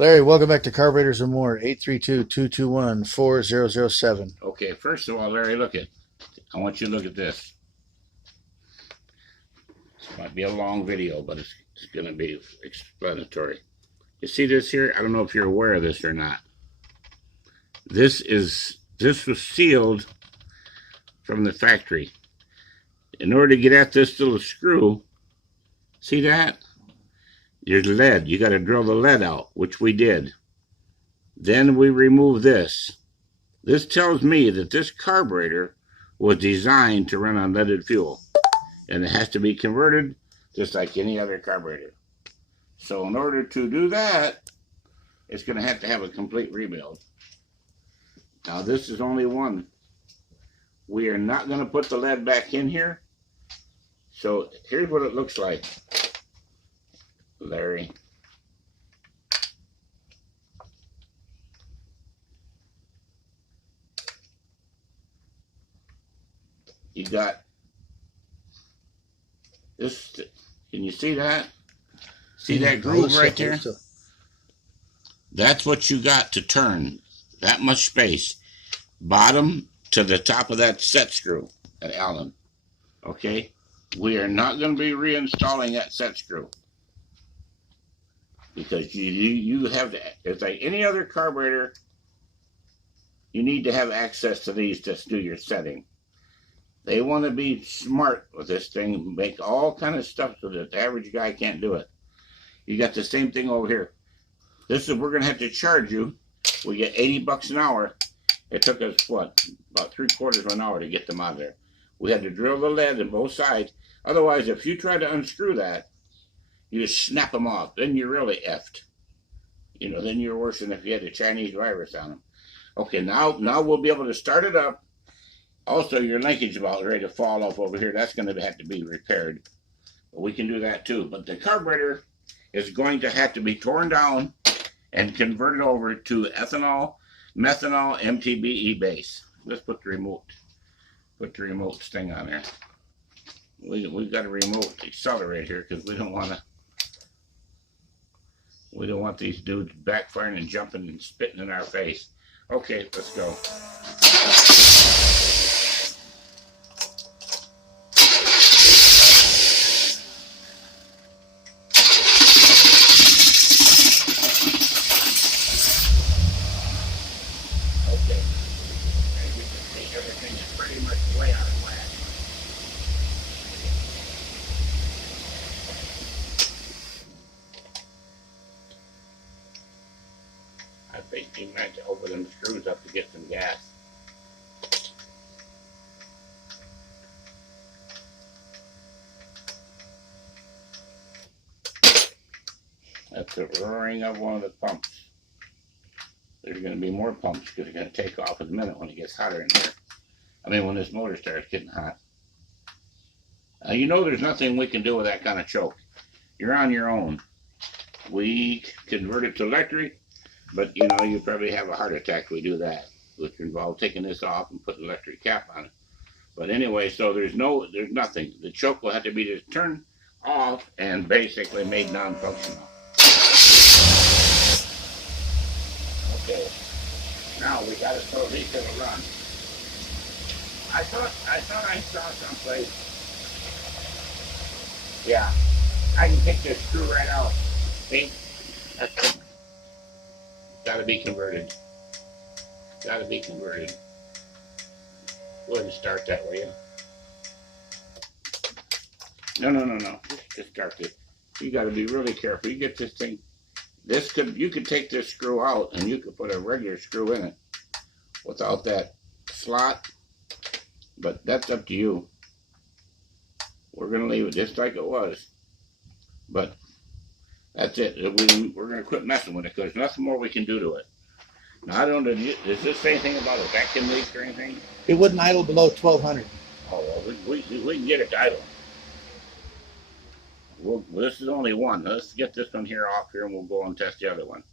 Larry, welcome back to Carburetors and More, 832-221-4007. Okay, first of all, Larry, I want you to look at this. This might be a long video, but it's going to be explanatory. You see this here? I don't know if you're aware of this or not. This was sealed from the factory. In order to get at this little screw, see that? There's lead. You got to drill the lead out, which we did. Then we remove this. This tells me that this carburetor was designed to run on leaded fuel. And it has to be converted just like any other carburetor. So in order to do that, it's going to have a complete rebuild. Now this is only one. We are not going to put the lead back in here. So here's what it looks like, Larry. You got this. Can you see that? See that groove right there? That's what you got to turn. That much space. Bottom to the top of that set screw at Allen. Okay? We are not going to be reinstalling that set screw. Because you have to, it's like any other carburetor, you need to have access to these to do your setting. They want to be smart with this thing, make all kind of stuff so that the average guy can't do it. You got the same thing over here. This is, we're going to have to charge you. We get $80 an hour. It took us, what, about 3/4 of an hour to get them out of there. We had to drill the lead in both sides. Otherwise, if you try to unscrew that, you just snap them off. Then you're really effed. You know, then you're worse than if you had a Chinese virus on them. Okay, now we'll be able to start it up. Also, your linkage is about ready to fall off over here. That's going to have to be repaired. But we can do that too. But the carburetor is going to have to be torn down and converted over to ethanol, methanol, MTBE base. Let's put the remote thing on there. We've got a remote accelerator here because we don't want these dudes backfiring and jumping and spitting in our face. Okay, let's go. Okay, and you can see everything is pretty much way out of whack. I think he meant to open them screws up to get some gas. That's the roaring of one of the pumps. There's going to be more pumps because they're going to take off in a minute when it gets hotter in here. I mean, when this motor starts getting hot. You know there's nothing we can do with that kind of choke. You're on your own. We convert it to electric, but you know, you probably have a heart attack if we do that, which involves taking this off and putting an electric cap on it. But anyway, so there's nothing. The choke will have to be just turned off and basically made non-functional. Okay, now we got it so these gonna run. I thought I saw someplace. Yeah, I can take this screw right out. See? That's gotta be converted. Gotta be converted. Go ahead and start that, will you? No. Just start it. You gotta be really careful. You get this thing. You could take this screw out and you could put a regular screw in it without that slot. But that's up to you. We're gonna leave it just like it was. But that's it. We're gonna quit messing with it because there's nothing more we can do to it. Now I don't know. Does this say anything about a vacuum leak or anything? It wouldn't idle below 1200. Oh well, we can get it idle. This is only one. Let's get this one here off here and we'll go and test the other one.